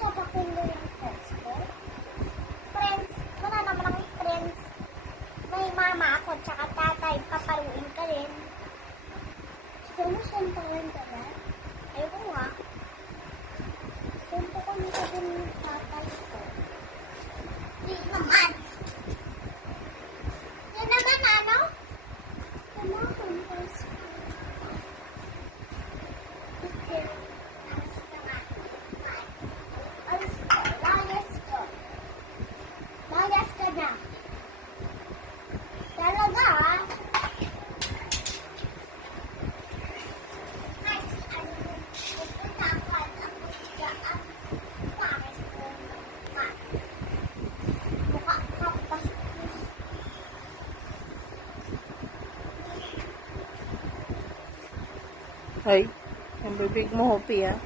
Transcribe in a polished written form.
sa papel yung friends ko. Friends, wala naman ang friends. May mama ako, tsaka tatay, paparuin ka rin. Sunod-sunod ka ba? Ayoko nga. Sunod ko nito din yung tatay ko. Di naman. Yan naman ano? Yan naman, friends ko. Layas ka na. Talaga ah. Ay, ang bibig mo, Hopi, ah.